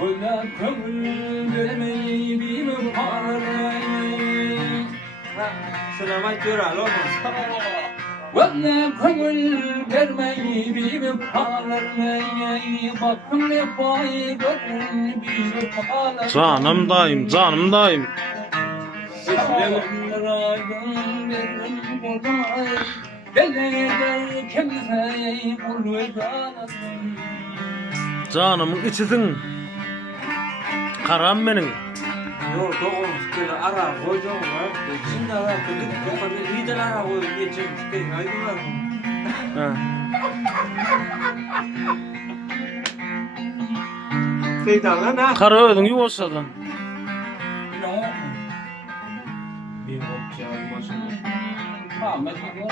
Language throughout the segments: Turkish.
Böyle kömür vermeyi bir parayı. Sınava göre olmaz. Böyle kömür vermeyi bir parayı. Bakın ne payı görün bir parayı. Canım dayım, canım dayım. Canımın içisin. Karam benim. Yok doğrusu böyle ara koyacağım var. Şimdi ara koyduk. Yukarıda iyiden ara koyup geçeceğim. Çıkayım. Aydınlar mı? Ha. Seydan ha. Kara ödün yuvasadan. Bir hopça başına. Ha, mesela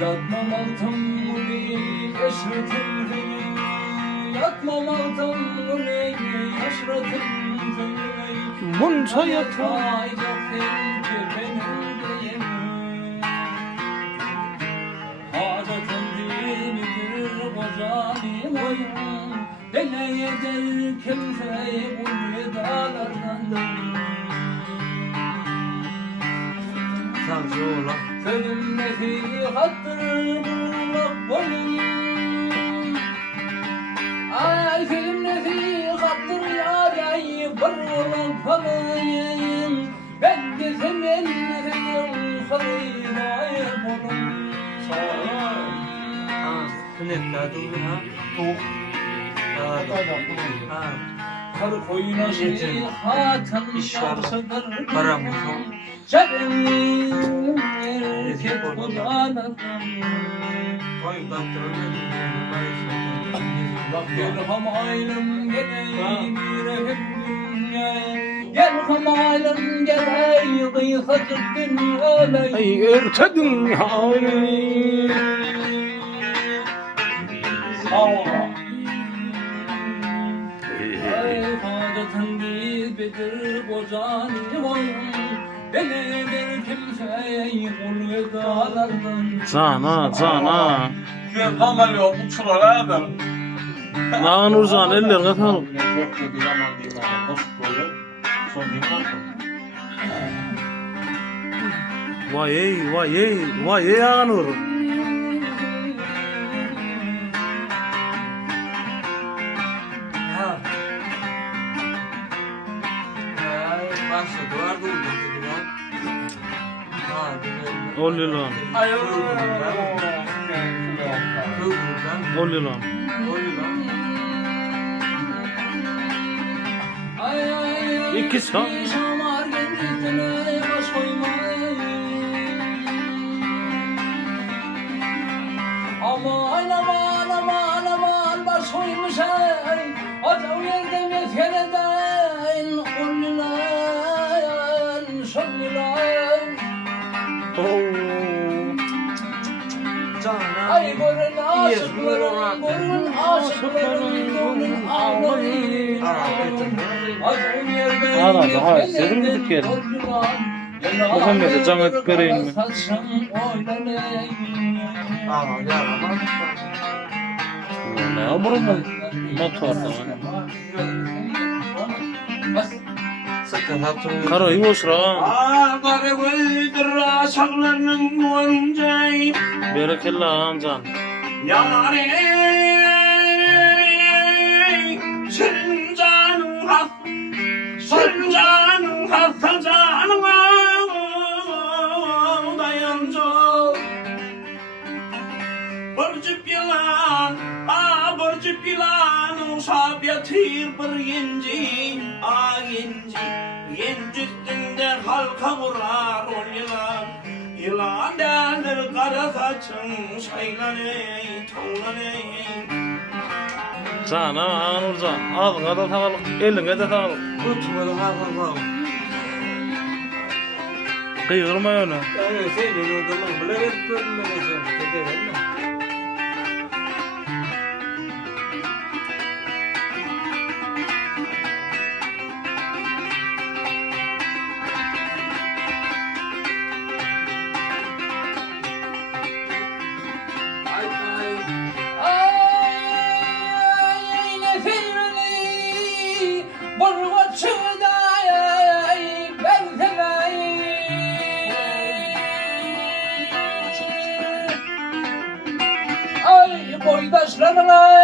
yatmam altın uli eşretin zeyi. Yatmam altın uli eşretin zeyi. Bunca yatağa. Yatayacak değil ki benim deyim. Hacatın dinidir kocanim oyun. Dele eder kimseyi bu vedalardandır. Sanki oğlan. Senin nasihattır bulmak boynum. Ay senin nasihattır yarayı bulmak boynum. Ben de senin sarayı bulum. Ha. Sünetler durdu ha. Ha. Karı koyuna nasihatın İş var. şarkıdır. Para mı? Canım erkek olanım. Koy baktırın. Bak gel hamaylım geleyim yüreğim dünya. Gel hamaylım geleyim kıysatık dünyalay. Ay ertedin hali. Sağ ol. Ay hacatın dibidir kocanı boyun. Deledir kimseyi kul vedalardan. Cana. Ben kamal yok bu çuralardan. Lan Nurcan ellerine sağlık. Bekledi zaman değil bana. Nasıl böyle? Son bir kalktım. Vay ey Anur. Ha. Başladı. Vardı orada. Ha. Oluyor lan. Hayır. Oluyor lan. İki saat. Şamar kendisine baş koymayın. Aman baş koymuş ay. Adam yerde meskeleden kullulan şollulan. Ay görün aşıkların, görün aşıkların, görün ağlayın. Adam yerde Adam daha istedim mi bir kere? Muhammed'e camet göreyim mi? Ne yaparım ben? Motorda lan. Sakın hatırlayın. Kara yuvasra. Ağları öldür aşaklarının goncayı. Berekella amcan. Yâri senin canın has. Senin canın hasta canıma dayanacak. Borcup yılan, borcup yılan uşap yatır bir yenci, yenci üstünde halka vurar ol yılan. Yılan derler kara saçın şaylaney, toğlaney. Cana Nurcan. Ağzına da sağlık, eline de sağlık. Tutmadı ha. Kıyırma onu. Yani senin o zaman bile hep görmeyeceğim. Gidelim mi? Ay boydaşlarım ay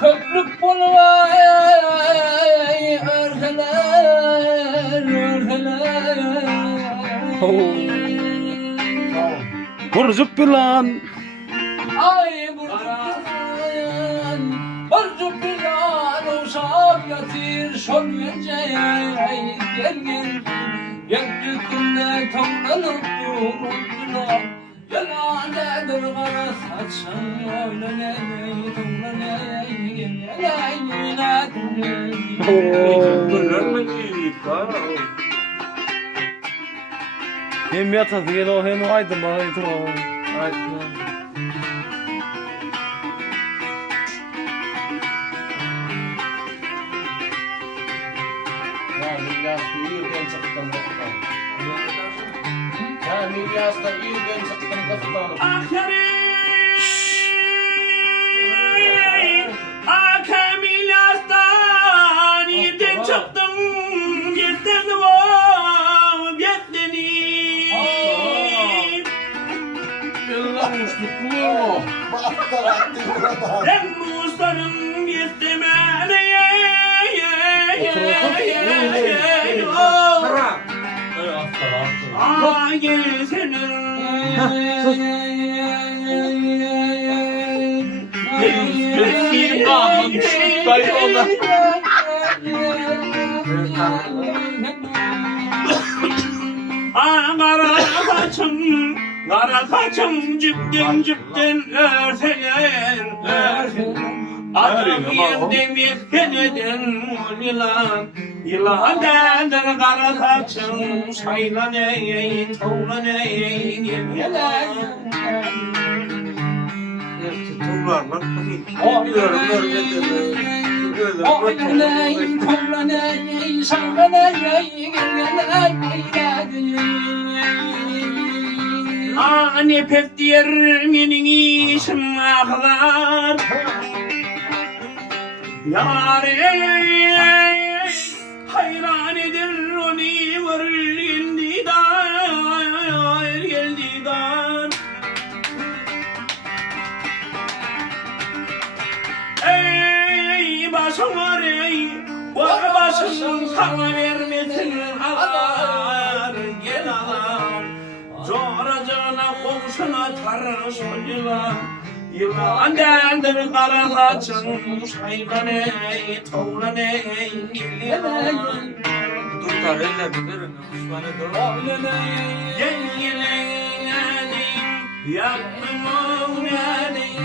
köprük bolu ay örteler örteler. Burcu plan. Ay burcan burcu plan uşak yatır şol yücey gel gel gökyüzünde toplanıp dururlar. Yalanedir kara saçın öyle Hem yatası gel o hem aydın bana yeter o. Ya milyasta yürgen çıktım kaftan. Ya milyasta yürgen çıktım kaftan. Akamilastan yedin çıktım gittin o bekleni. Yıllar uçtuk bu. Baktar attı burada. Ben bu ustarım gittim Aa gel senin. Kara saçım cüpten cüpten örtelen Adam yerden yetkeneden yılan Yılan dendir kara saçım saylan ey tavlan ey yılan Ani pek diyer menin işim ağlar Yâre hayran edir onu var geldi dar geldi dar Ey başım var ey var başım sana vermesin ağlar gel ağlar Zoracana komşuna tarış yılan Yılan dendir kara saçın saylan ey tavlan ey yılan Tutar ellerini verin Osman'a doğru. Gel geleyim yaktım o nedim